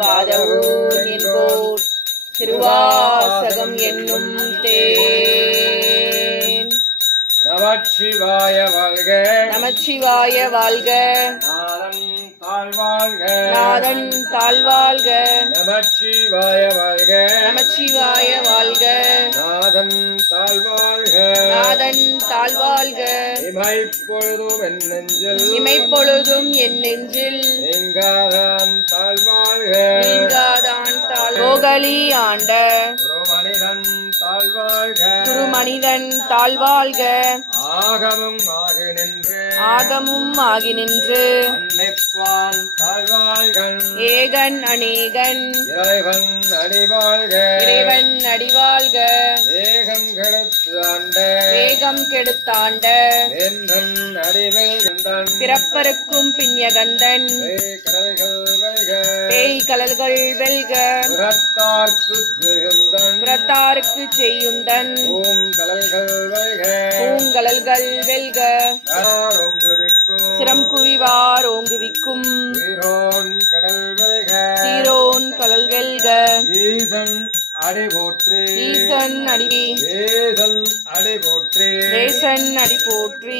வாதவூர் என்போர் திருவாசகம் என்னும் தேன். நமச்சிவாய வாழ்க, நமச்சிவாய வாழ்க, நாதன் தாழ்வாழ்க, நாதன் தாழ்வாழ்க, நமச்சிவாய வாழ்க, நமச்சிவாய வாழ்க, நாதன் தாழ்வாழ்க, நாதன் தாழ்வாழ்க, இமைப்பொழுதும் என் நெஞ்சில், இமைப்பொழுதும் என் நெஞ்சில் நீங்காதான் தாழ்வாழ்க, நீங்காதான் கோகலி ஆண்ட குருமனிதன் தாழ்வாழ்க, குருமனிதன் தாழ்வாழ்க, ஆகமும் ஆகி நின்று, ஆகமும் ஆகி நின்று, அன்னைப்பான் தாழ்வாழ்கன், ஏகன் அநேகன், இறைவன் அடிவாழ்க, இறைவன் அடிவாழ்க, ஏகம் கெடுத்து ஆண்ட, வேகம் கெடுத்தாண்ட, வேந்தன் அடிவில் கண்டன், பிறப்பருக்கும் பின்யகந்தன், கடல்கள் வைக, பேய் கலல்கள் வெல்க, புறத்தார்க்கு செய்யுந்தன், புறத்தாருக்கு செய்யுந்தன், பூங்கடல்கள் வைக, பூங்கலல்கள் வெல்க, ஓங்குவிக்கும், சிரம் குவிவார் ஓங்குவிக்கும், சீரோன் கடல் வைக, சீரோன் கலல் வெல்க, ஈசன் அடி போற்றி, ஈசன் அடி வேசன் அடி போற்றி, தேசன் அடி போற்றி.